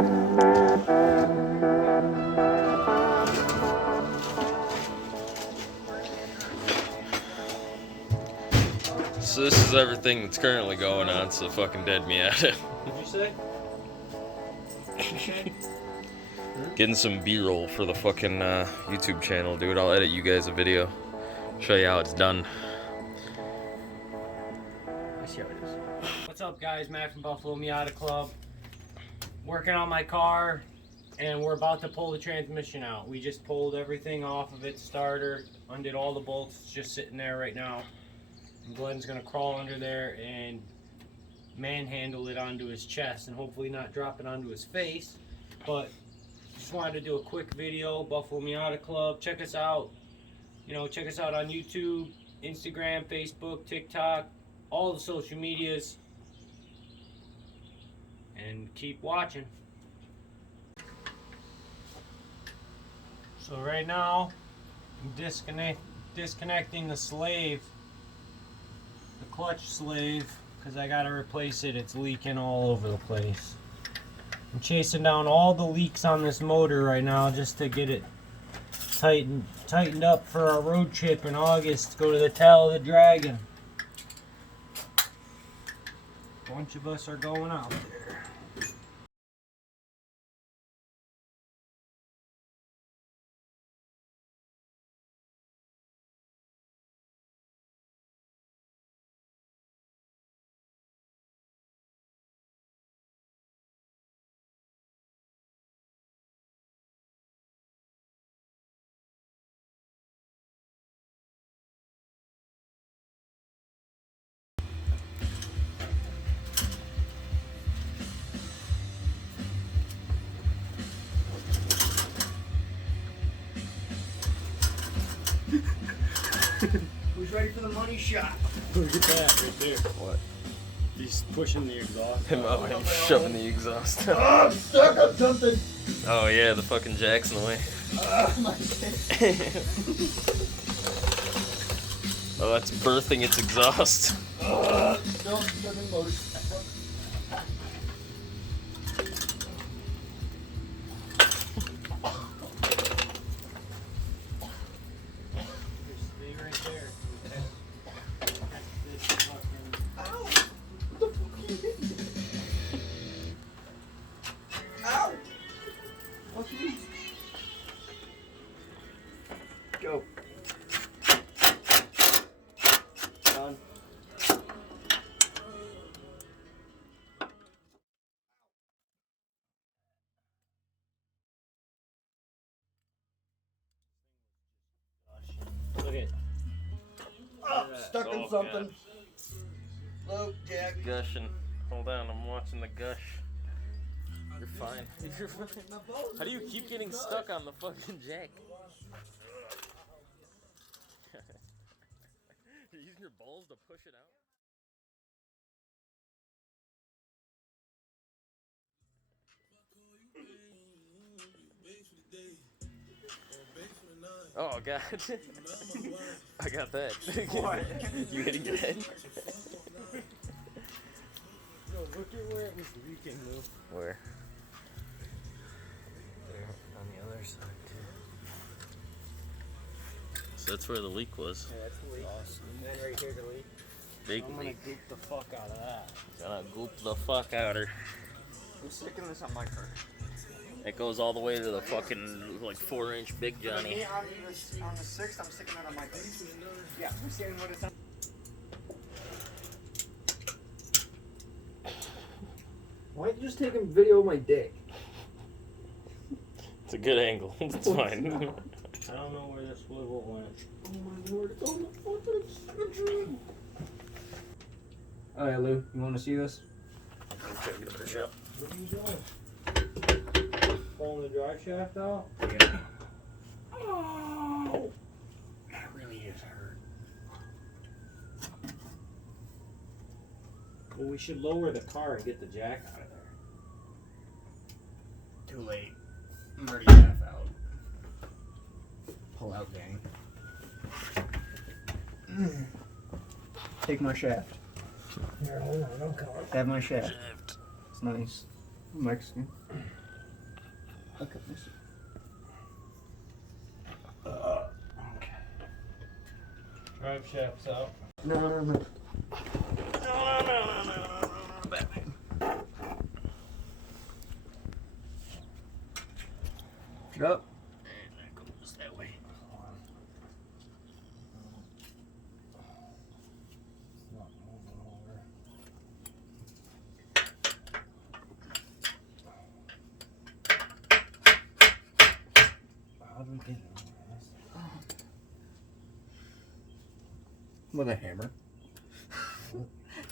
So this is everything that's currently going on. It's a fucking dead Miata. What'd you say? Getting some B-roll for the fucking YouTube channel, dude. I'll edit you guys a video. Show you how it's done. I see how it is. What's up, guys? Matt from Buffalo Miata Club. Working on my car, and we're about to pull the transmission out. We just pulled everything off of its starter, undid all the bolts. It's just sitting there right now. And Glenn's gonna crawl under there and manhandle it onto his chest, and hopefully not drop it onto his face. But just wanted to do a quick video. Buffalo Miata Club. Check us out. You know, check us out on YouTube, Instagram, Facebook, TikTok, all the social medias. And keep watching. So right now, I'm disconnecting the slave, the clutch slave, because I gotta replace it. It's leaking all over the place. I'm chasing down all the leaks on this motor right now just to get it tightened up for our road trip in August to go to the Tail of the Dragon. A bunch of us are going out there. Who's ready for the money shot? Look at that right there. What? He's pushing the exhaust. Him shoving the exhaust. Oh, I'm stuck on something. Oh yeah, the fucking jack's in the way. My Oh, that's birthing its exhaust. don't stuck in motor. Stay right there. Ow! What the fuck are you hitting me? Ow! What you doing? Go. Done. Look at Oh, stuck in Oh, something. God. Look, Jack. Gushing. Hold on, I'm watching the gush. You're fine. You're fine. How do you keep getting stuck on the fucking jack? You're using your balls to push it out? Oh god. I got that. What? You hitting your head? Yo, look at where it was leaking, Lou. Where? There, on the other side too. So that's where the leak was. Yeah, that's the leak. Awesome. And then right here the leak. Big I'm gonna leak. goop the fuck out of that. Gonna goop the fuck out of her. I'm sticking this on my car. It goes all the way to the fucking like 4-inch Big Johnny. Me on the 6th, I'm sticking it on my dick. Yeah, I'm seeing what it's on. Why don't you just take a video of my dick? It's a good angle. It's fine. I don't know where this swivel went. Oh my lord, it's on the fucking screen. Alright, Lou, you wanna see this? Okay, get a push up. What are you doing? Pulling the drive shaft out? Yeah. Oh! That really is hurt. Well, we should lower the car and get the jack out of there. Too late. I'm already half out. Pull out, gang. Take my shaft. Here, hold on, don't come. Have my shaft. It's nice. Mexican. Okay. Drive shafts out. No. Up. And that goes that way. It's not moving over. How do we get it over this? With a hammer.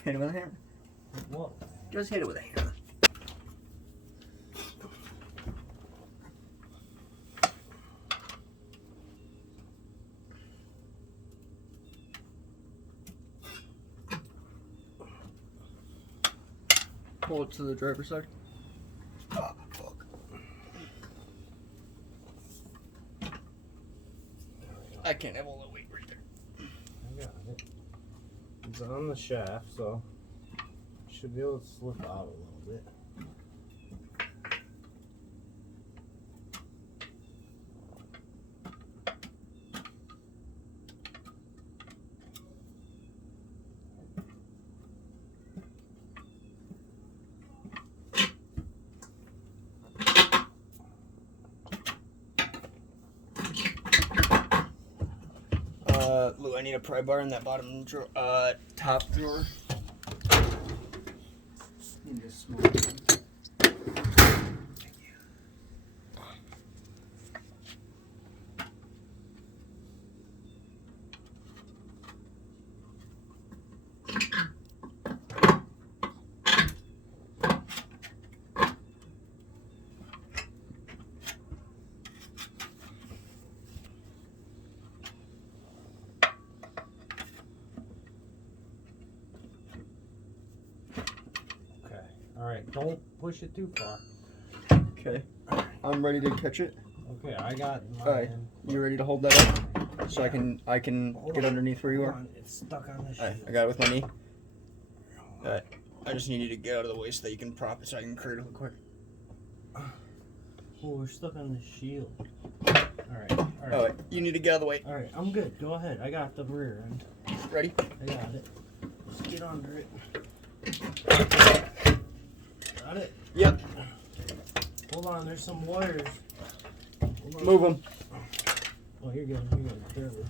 Hit it with a hammer. What? Just hit it with a hammer. Pull it to the driver's side. Oh, fuck. I can't have all the weight right there. I got it. It's on the shaft, so should be able to slip out a little bit. Lou, I need a pry bar in that bottom drawer, top drawer. Need a small one. Thank you. Alright, don't push it too far. Okay. I'm ready to catch it. Okay, I got mine. Alright. You ready to hold that up? So I can get underneath where you are? It's stuck on the shield. Alright, I got it with my knee. Alright. I just need you to get out of the way so that you can prop it so I can cradle it quick. Oh, we're stuck on the shield. Alright. Alright, you need to get out of the way. Alright, I'm good. Go ahead. I got the rear end. Ready? I got it. Just get under it. Got it? Yep. Hold on, there's some wires. Move them. Oh, you're good. You're good. There it is.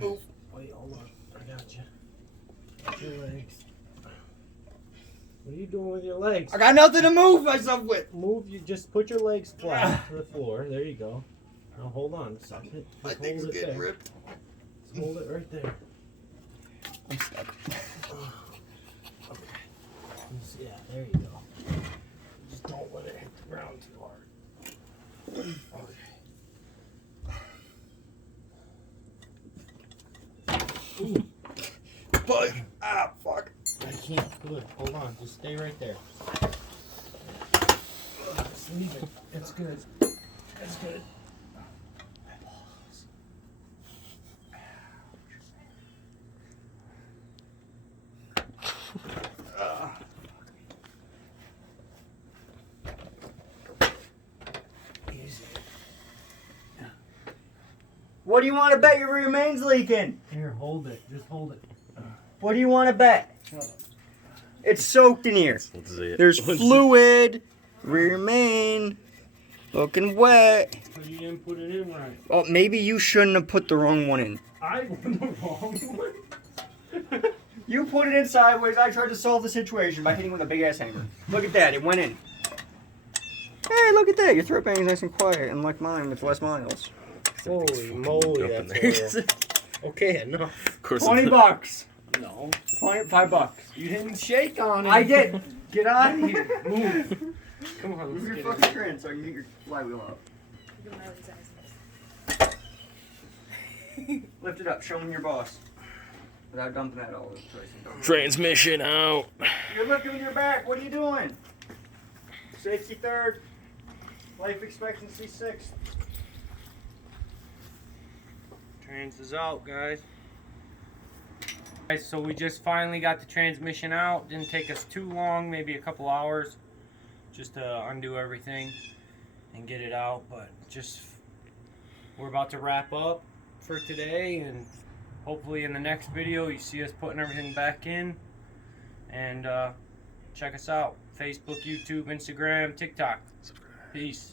Move. Wait, hold on. I got you. Got your legs. What are you doing with your legs? I got nothing to move myself with. Move. You just put your legs flat to the floor. There you go. Now hold on a second. I Just think hold it's it getting there. ripped. Just hold it right there. I'm stuck. Okay. Yeah, there you go. Just don't let it hit the ground too hard. Okay. Ooh. Fuck. Ah, fuck. I can't. Good. Hold on. Just stay right there. Just leave it. It's good. It's good. What do you want to bet your rear main's leaking? Here, hold it. Just hold it. What do you want to bet? It's soaked in here. Let's see it. There's fluid, rear main, looking wet. So you didn't put it in right. Oh, maybe you shouldn't have put the wrong one in. I put the wrong one. You put it in sideways. I tried to solve the situation by hitting with a big ass hammer. Look at that. It went in. Hey, look at that. Your throat bang's nice and quiet, and like mine, with less miles. Holy moly, that's oil. Okay, enough. Of course. $20. No. 25 bucks. You didn't shake on it. I did. Get on here. Move. Come on, Move let's your get fucking it. trend so I can get your flywheel up. Lift it up. Show him your boss. Without dumping that all over the place. Transmission out. You're lifting with your back. What are you doing? Safety third. Life expectancy sixth. Trans is out, guys. Guys, so we just finally got the transmission out. Didn't take us too long, maybe a couple hours, just to undo everything and get it out. But just, we're about to wrap up for today, and hopefully in the next video you see us putting everything back in. And check us out: Facebook, YouTube, Instagram, TikTok. Peace.